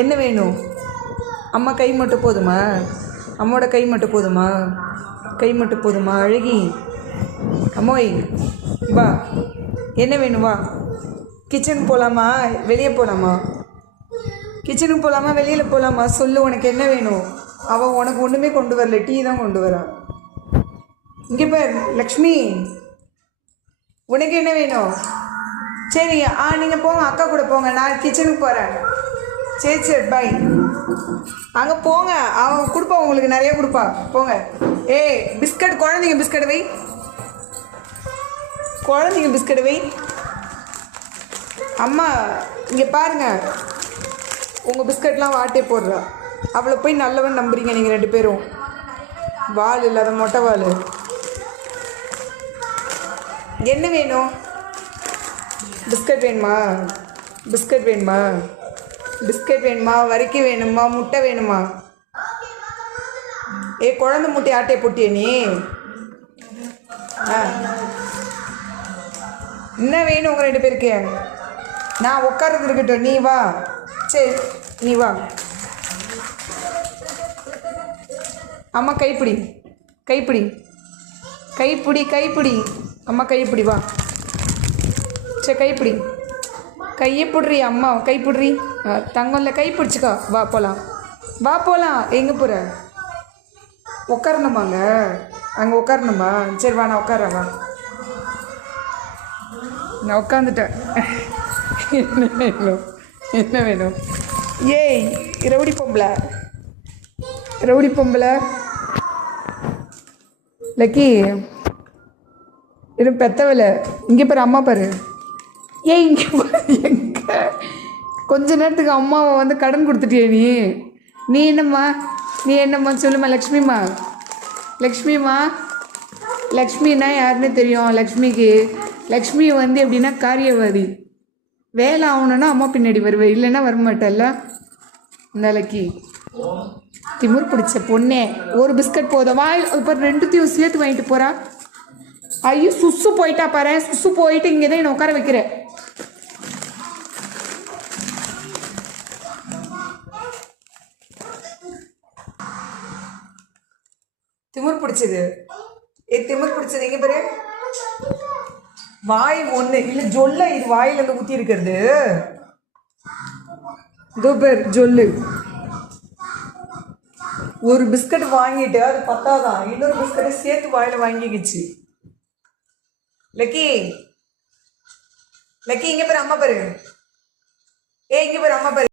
என்ன வேணும்? அம்மா கை மட்டும் போதுமா? அம்மாவோட கை மட்டும் போதுமா? கை மட்டும் போதுமா? அழகி அம்மோய் வா, என்ன வேணும்? வா, கிச்சனுக்கு போகலாமா வெளியே போகலாமா? கிச்சனுக்கு போகலாமா வெளியில் போகலாமா? சொல்லு, உனக்கு என்ன வேணும்? அவன் உனக்கு ஒன்றுமே கொண்டு வரல, டீ தான் கொண்டு வரா. இங்கே பார் லக்ஷ்மி, உனக்கு என்ன வேணும்? சரி நீங்கள் போங்க, அக்கா கூட போங்க, நான் கிச்சனுக்கு போகிறேன். சரி சரி பை. அங்கே போங்க, அவன் கொடுப்பா, உங்களுக்கு நிறைய கொடுப்பா, போங்க. ஏய் பிஸ்கட், குழந்தைங்க பிஸ்கட் வை, குழந்தைங்க பிஸ்கட் வை. அம்மா இங்கே பாருங்க, உங்கள் பிஸ்கட்லாம் வாட்டே போடுறா. அவளை போய் நல்லவன் நம்புறீங்க நீங்கள் ரெண்டு பேரும். வால் இல்லாத மொட்டை வால். என்ன வேணும்? பிஸ்கட் வேணுமா? பிஸ்கட் வேணுமா? பிஸ்கட் வேணுமா? வரிக்கி வேணுமா? முட்டை வேணுமா? குழந்தை முட்டை ஆட்டையை போட்டிய நீ? என்ன வேணும் உங்கள் ரெண்டு பேருக்கு? நான் உட்கார்றது இருக்கட்டும், நீ வா. சரி நீ வா. அம்மா கைப்பிடி, கைப்பிடி, கைப்பிடி, கைப்பிடி. அம்மா கைப்பிடி, வா. சரி கைப்பிடி, கையை பிடுறி. அம்மா கைப்பிடுறி, தங்கம்ல கை பிடிச்சிக்கோ. வா போகலாம், வா போகலாம். எங்கே போகிற? உட்காரணுமாங்க? அங்கே உட்காரணுமா? சரி வா, நான் உட்காரேன், வா. நான் உட்காந்துட்டேன். என்ன வேணும்? என்ன வேணும்? ஏய் ரவுடி பொம்பளை, ரவுடி பொம்பளை. லக்கி இது பெத்தவலை. இங்கே பாரு, அம்மா பாரு. ஏன் இங்கே பாரு, எங்க கொஞ்ச நேரத்துக்கு அம்மாவை வந்து கடன் கொடுத்துட்டியே நீ. நீ என்னம்மா, நீ என்னம்மா சொல்லுமா? லக்ஷ்மிம்மா, லக்ஷ்மிம்மா. லக்ஷ்மின்னா யாருன்னு தெரியும் லக்ஷ்மிக்கு? லக்ஷ்மி வந்து எப்படின்னா காரியவாதி. வேலை ஆகணுன்னா அம்மா பின்னாடி வருவேன், இல்லைன்னா வரமாட்டேல்ல. இந்த லக்கி திமிர் பிடிச்ச பொண்ணே. ஒரு பிஸ்கட் போதும், வாய் இப்போ ரெண்டுத்தையும் சேர்த்து வாங்கிட்டு போகிறா. ஐயோ சுசு போயிட்டா பாரு, சுசு போயிட்டு இங்கே தான் என்னை உட்கார வைக்கிறேன். திமிர் பிடிச்சது, திமிர் பிடிச்சது. இங்கே பாரு, வாய் ஒன்று இல்லை ஜொல்ல, இது வாயிலிருந்து ஊற்றி இருக்கிறது. இதோ பேர் ஜொல்லு. ஒரு பிஸ்கட் வாங்கிட்டு அது பத்தாதான், இன்னொரு பிஸ்கட்டை சேர்த்து வாயில் வாங்கிக்கிச்சு. லக்கி, லக்கி இங்கே பாரு, அம்மா பாரு. இங்கே பாரு, அம்மா பாரு.